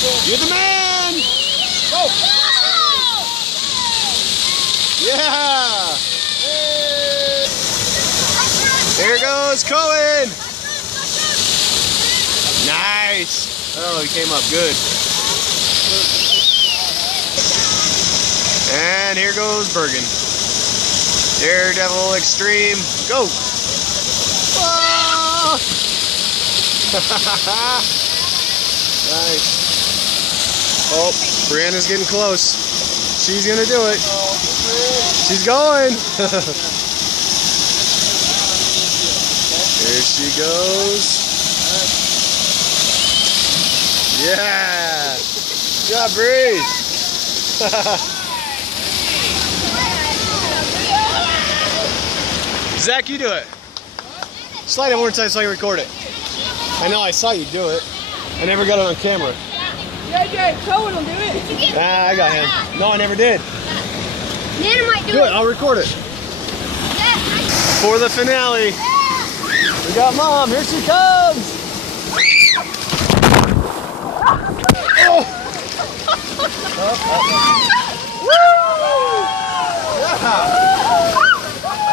You're the man! Go! Yeah! Here goes Cohen! Nice! Oh, he came up good. And here goes Bergen. Daredevil Extreme, go! Oh! Nice. Oh, Brianna's getting close. She's gonna do it. She's going. Here she goes. Yeah. Good job, Bree. Zach, you do it. Slide it one time so I can record it. I know, I saw you do it. I never got it on camera. JJ, Cohen will do it. Ah, I got him. No, I never did. Nana might do it. I'll record it. For the finale. We got Mom. Here she comes. Oh.